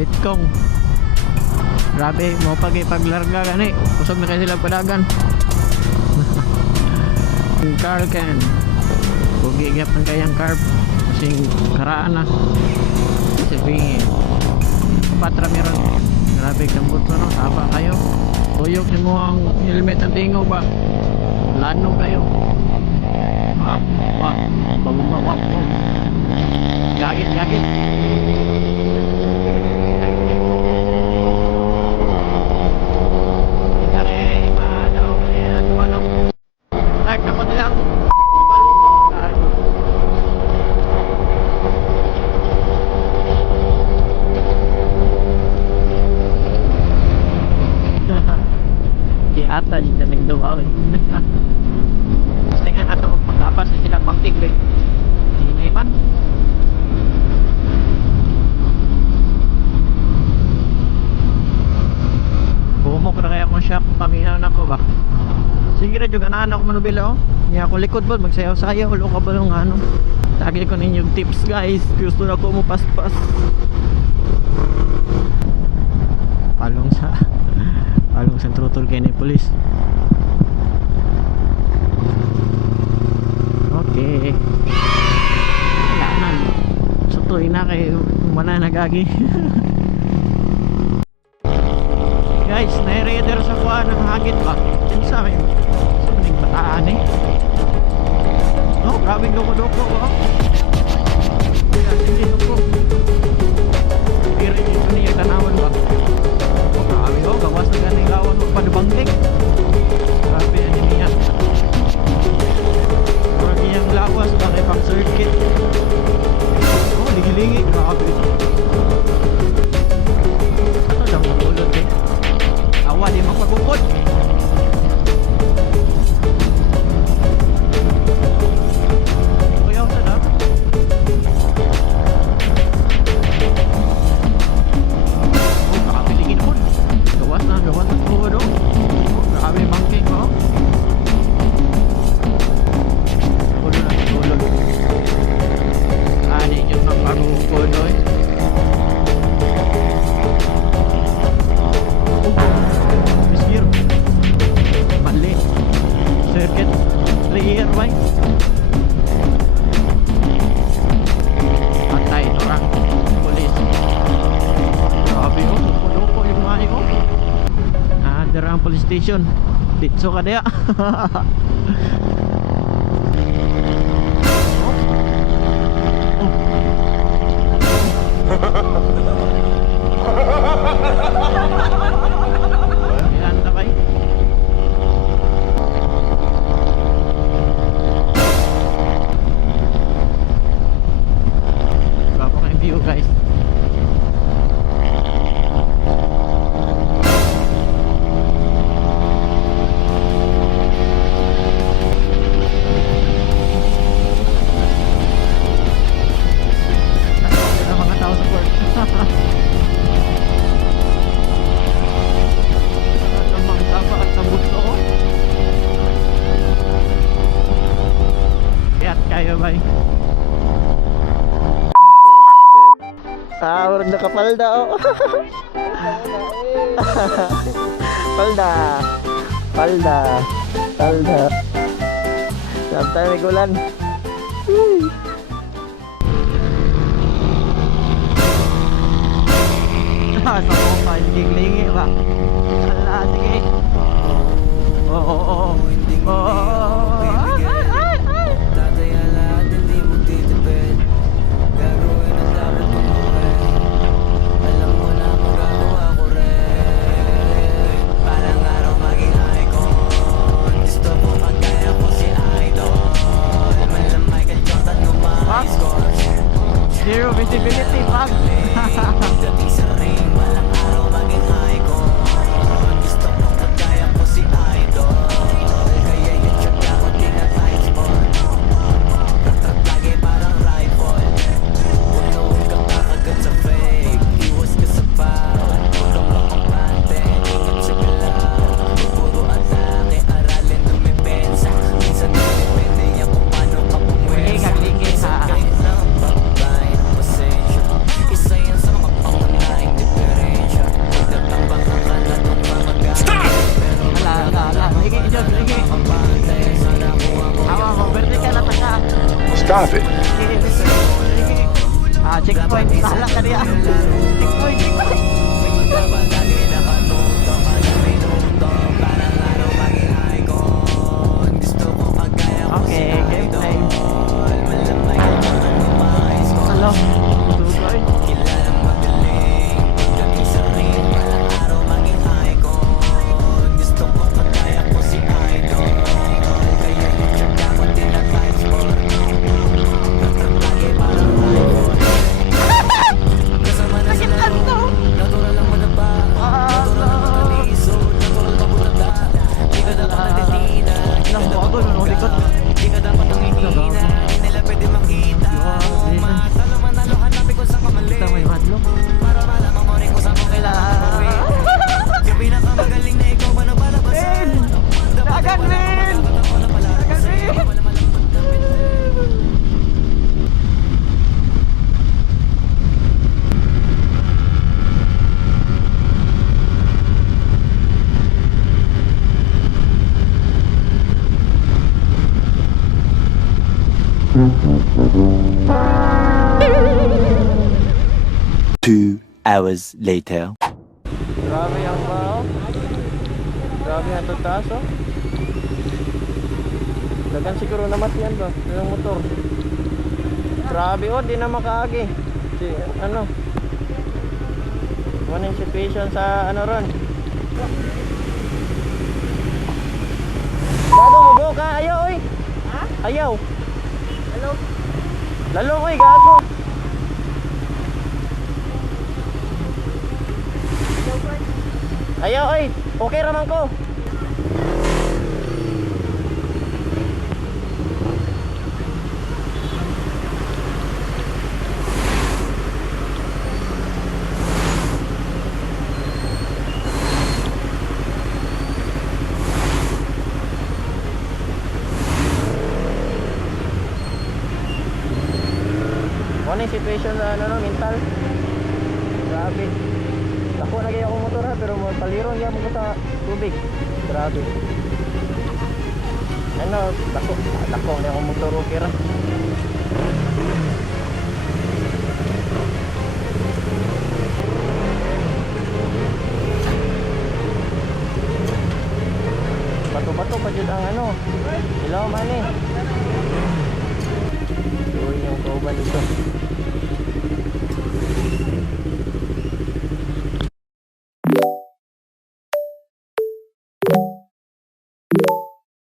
Bitkong. Grabe mo paglarga gani. Kusog na kayo sila padagan. Yung car can. Pugi gyap ang kayang carb. Kasing karaan na. Sabihin. Patra meron. Grabe kambot mo no. Tapa kayo. Tuyok niyo mo ang helmet ng tingaw ba? Lano kayo. Gagit. Ata di na nagdawa Gusto nga ato kung pagkapas na silang pangtiglig. Hindi na iman. Bumok na kaya kung siya paminaw na ko ba. Sige na juga na anak ko manubila Niya ako likod ba magsayaw-sayaw. Ulo ka ba yung ano. Tagi ko ninyong tips guys. Gusto na ko mo paspas. Palong sa trotol kay ni police. Okay. Wala na. Sutoy na kay mana nagagi. Guys, nai-reader sa kuha ng hagit ba? Yung sa akin. Sa maning bataan eh. No, grabe doko-doko oh. Hindi doko. Pero ito niya tanawan ba? Grabe oh, gawas na ganing lawan mo padubangking. Grabe yan niya. Grabe yung lawas bakit pang circuit. Oh, ligilingi. Grabe. Ito lang matulog eh. Awa di mapagukod. Kuyaw sa na. Oh, nakabilingin mo. Gawas na tuhod oh. Grabe bangking oh. Tulog. Ani yung magpagukod oh. Misgir. Mali. Circuit. Player ba? Patay orang. Polis. Grabe oh. Loko yung mga oh. Dara ang police station. Ditso ka daya. Ilan na kayo? Baka kayong view guys. Urag nakapalda oh. Palda. Samtay may gulan. Sa mga lingi ba? Ala, sige. Oo. Zero visibility, pag. Dating sa ring, walang araw maging icon. Gusto ko kagaya ko si Idol. Kaya yung Stop it. Checkpoint. Bahala ka niya. Checkpoint. Okay, gameplay. Hello. Tutoy. Ilang bago nun, oh, likod. Kita mo yung hadlo. Men! Dagan, men! Dagan, men! Two hours later. Grabe ang bao. Grabe ang taas, oh. Dagan siguro namat yan ba? Yung motor. Grabe, oh, di na makaagi. Si, ano? One situation sa ano ron. Gago mo bo ka, ayaw, oy. Ha? Ayaw. Lalo. Lalo, oy, gago. Ayaw, oy. Okay raman ko. Ano yung situation sa ano, mental? Grabe. Ako nagay akong motor ha, pero paliro niya mo sa tubig. Grabe. Ano, dako na akong motor, okay ra. Bato-bato pa dyan ang ano. Ilaw man eh. Uy, yung kauban dito.